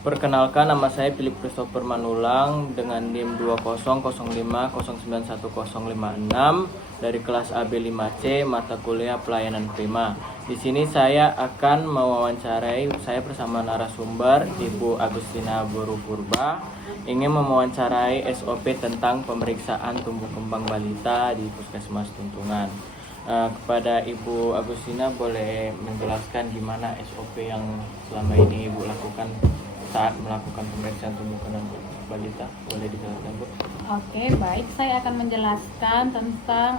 Perkenalkan, nama saya Philip Christopher Manulang dengan NIM 2005091056 dari kelas AB5C mata kuliah pelayanan prima. Di sini saya akan mewawancarai saya bersama narasumber Ibu Agustina Buru Purba ingin mewawancarai SOP tentang pemeriksaan tumbuh kembang balita di Puskesmas Tuntungan. Kepada Ibu Agustina boleh menjelaskan gimana SOP yang selama ini Ibu lakukan saat melakukan pemeriksaan tumbuh kembang balita, boleh dijelaskan Bu? Oke, baik. Saya akan menjelaskan tentang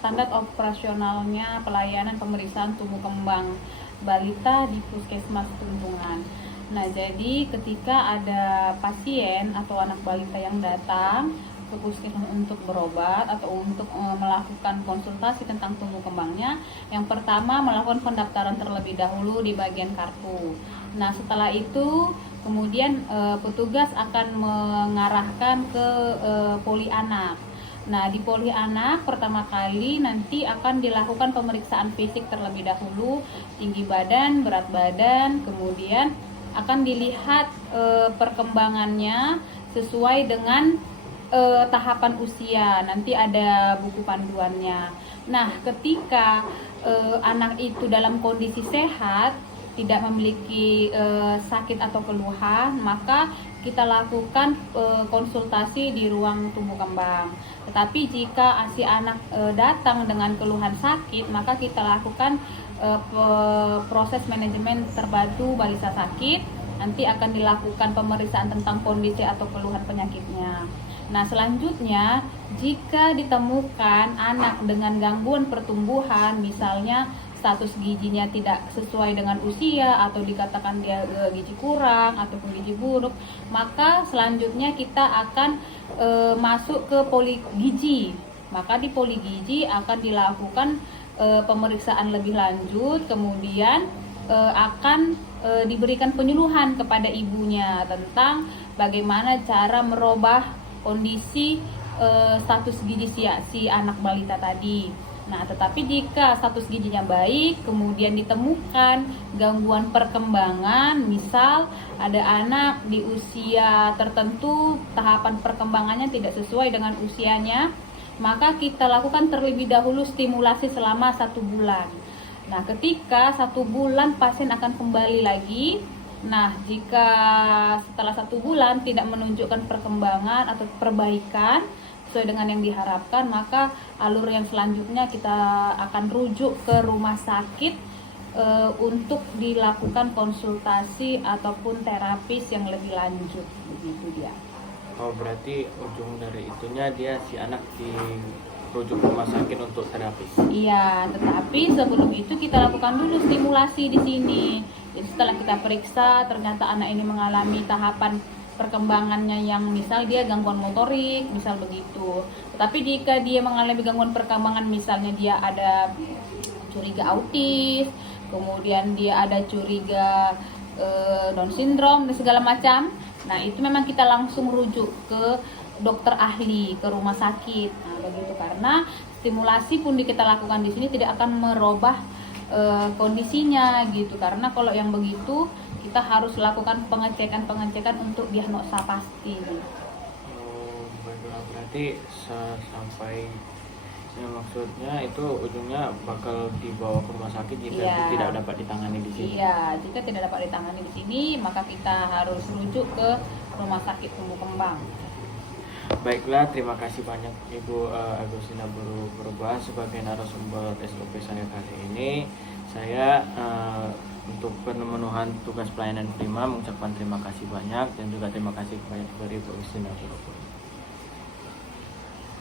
standar operasionalnya pelayanan pemeriksaan tumbuh kembang balita di Puskesmas Tuntungan. Nah, jadi ketika ada pasien atau anak balita yang datang ke puskesmas untuk berobat atau untuk melakukan konsultasi tentang tumbuh kembangnya, yang pertama melakukan pendaftaran terlebih dahulu di bagian kartu. Nah, setelah itu kemudian petugas akan mengarahkan ke poli anak. Nah, di poli anak pertama kali nanti akan dilakukan pemeriksaan fisik terlebih dahulu, tinggi badan, berat badan, kemudian akan dilihat perkembangannya sesuai dengan tahapan usia. Nanti ada buku panduannya. Nah, ketika anak itu dalam kondisi sehat, tidak memiliki sakit atau keluhan, maka kita lakukan konsultasi di ruang tumbuh kembang. Tetapi jika si anak datang dengan keluhan sakit, maka kita lakukan proses manajemen terpadu balita sakit. Nanti akan dilakukan pemeriksaan tentang kondisi atau keluhan penyakitnya. Nah, selanjutnya jika ditemukan anak dengan gangguan pertumbuhan, misalnya status gizinya tidak sesuai dengan usia atau dikatakan dia gizi kurang ataupun gizi buruk, maka selanjutnya kita akan masuk ke poli gizi. Maka di poli gizi akan dilakukan pemeriksaan lebih lanjut, kemudian akan diberikan penyuluhan kepada ibunya tentang bagaimana cara merubah kondisi status gizi si anak balita tadi. Nah, tetapi jika status gizinya baik, kemudian ditemukan gangguan perkembangan, misal ada anak di usia tertentu, tahapan perkembangannya tidak sesuai dengan usianya, maka kita lakukan terlebih dahulu stimulasi selama 1 bulan. Nah, ketika 1 bulan pasien akan kembali lagi. Nah, jika setelah 1 bulan tidak menunjukkan perkembangan atau perbaikan sesuai dengan yang diharapkan, maka alur yang selanjutnya kita akan rujuk ke rumah sakit untuk dilakukan konsultasi ataupun terapis yang lebih lanjut, begitu dia. Oh, berarti ujung dari itunya dia si anak dirujuk ke rumah sakit untuk terapis. Iya, tetapi sebelum itu kita lakukan dulu stimulasi di sini. Jadi setelah kita periksa ternyata anak ini mengalami tahapan perkembangannya yang misal dia gangguan motorik, misal begitu. Tetapi jika dia mengalami gangguan perkembangan, misalnya dia ada curiga autis, kemudian dia ada curiga Down syndrome dan segala macam, nah itu memang kita langsung rujuk ke dokter ahli, ke rumah sakit. Nah, begitu, karena stimulasi pun kita lakukan di sini tidak akan merubah kondisinya gitu. Karena kalau yang begitu kita harus lakukan pengecekan untuk diagnosa pasti. Oh, baiklah, berarti sampai maksudnya itu ujungnya bakal dibawa ke rumah sakit jika tidak dapat ditangani di sini. Iya, jika tidak dapat ditangani di sini, maka kita harus rujuk ke rumah sakit tumbuh kembang. Baiklah, terima kasih banyak Ibu Agustina Buru Purba sebagai narasumber SOP saya kali ini. Saya untuk pemenuhan tugas pelayanan prima mengucapkan terima kasih banyak dan juga terima kasih banyak dari Ibu Agustina Buru Purba.